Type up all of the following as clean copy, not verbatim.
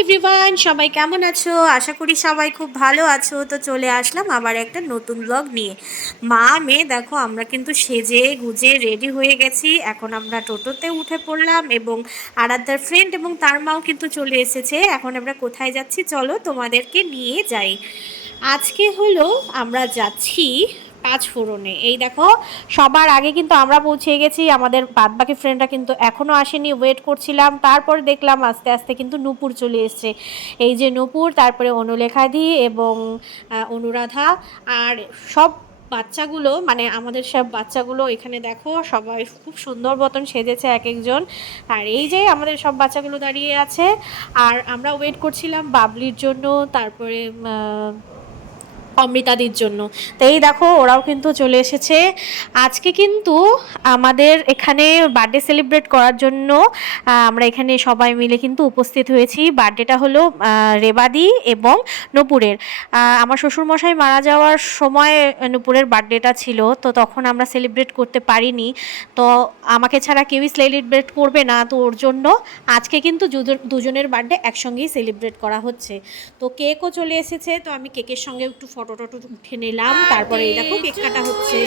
Everyone, সবাই কেমন আছো? আশা করি সবাই খুব ভালো আছো। তো চলে আসলাম আবার একটা নতুন ব্লগ নিয়ে। মা মেয়ে দেখো, আমরা কিন্তু সেজে গুজে রেডি হয়ে গেছি। এখন আমরা টোটোতে উঠে পড়লাম এবং আরাধ্যার ফ্রেন্ড এবং তার মাও কিন্তু চলে এসেছে। এখন আমরা কোথায় যাচ্ছি চলো তোমাদেরকে নিয়ে যাই। আজকে হলো আমরা যাচ্ছি পাঁচফোড়নে। এই দেখো, সবার আগে কিন্তু আমরা পৌঁছে গেছি, আমাদের বাদবাকি ফ্রেন্ডরা কিন্তু এখনও আসেনি, ওয়েট করছিলাম। তারপর দেখলাম আস্তে আস্তে কিন্তু নূপুর চলে এসছে। এই যে নূপুর, তারপরে অনুলেখাদি এবং অনুরাধা, আর সব বাচ্চাগুলো, মানে আমাদের সব বাচ্চাগুলো এখানে দেখো সবাই খুব সুন্দর মতন সেজেছে এক একজন। আর এই যে আমাদের সব বাচ্চাগুলো দাঁড়িয়ে আছে, আর আমরা ওয়েট করছিলাম বাবলির জন্য, তারপরে অমৃতাদির জন্য। তো এই দেখো ওরাও কিন্তু চলে এসেছে। আজকে কিন্তু আমাদের এখানে বার্থডে সেলিব্রেট করার জন্য আমরা এখানে সবাই মিলে কিন্তু উপস্থিত হয়েছি। বার্থডেটা হলো রেবাদি এবং নূপুরের। আমার শ্বশুরমশাই মারা যাওয়ার সময় নূপুরের বার্থডেটা ছিল, তো তখন আমরা সেলিব্রেট করতে পারিনি। তো আমাকে ছাড়া কেউই সেলিব্রেট করবে না, তো ওর জন্য আজকে কিন্তু দুজনের বার্থডে একসঙ্গেই সেলিব্রেট করা হচ্ছে। তো কেকও চলে এসেছে, তো আমি কেকের সঙ্গে একটু ফটো টটো উঠে নিলাম। তারপরে এই দেখো কেক কাটা হচ্ছে।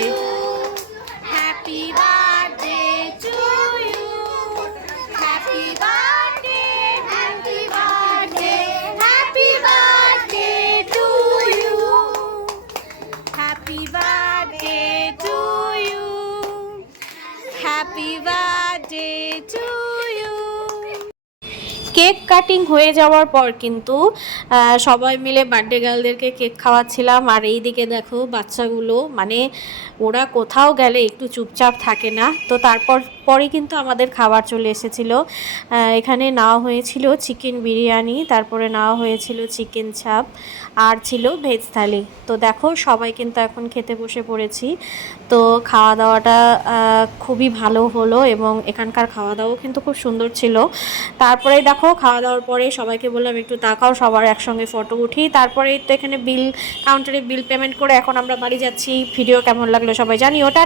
Happy birthday to you, happy birthday, happy birthday, happy birthday to you, happy birthday to you, happy birthday to you. Cake cutting হয়ে যাওয়ার পর কিন্তু সবাই মিলে বার্থডে গার্লদেরকে কেক খাওয়াচ্ছিলাম। আর এই দিকে দেখো বাচ্চাগুলো, মানে ওরা কোথাও গেলে একটু চুপচাপ থাকে না। তো পরে কিন্তু আমাদের খাবার চলে এসেছিল। এখানে নেওয়া হয়েছিল চিকেন বিরিয়ানি, তারপরে নেওয়া হয়েছিল চিকেন চাপ, আর ছিল ভেজ থালি। তো দেখো সবাই কিন্তু এখন খেতে বসে পড়েছি। তো খাওয়া দাওয়াটা খুবই ভালো হলো এবং এখানকার খাওয়া দাওয়াও কিন্তু খুব সুন্দর ছিল। তারপরে দেখো খাওয়া দাওয়ার পরে সবাইকে বললাম একটু তাকাও, সবার একসঙ্গে ফটো উঠি। তারপরে তো এখানে বিল কাউন্টারে বিল পেমেন্ট করে এখন আমরা বাড়ি যাচ্ছি। ভিডিও কেমন লাগলো সবাই জানিও। টাটা।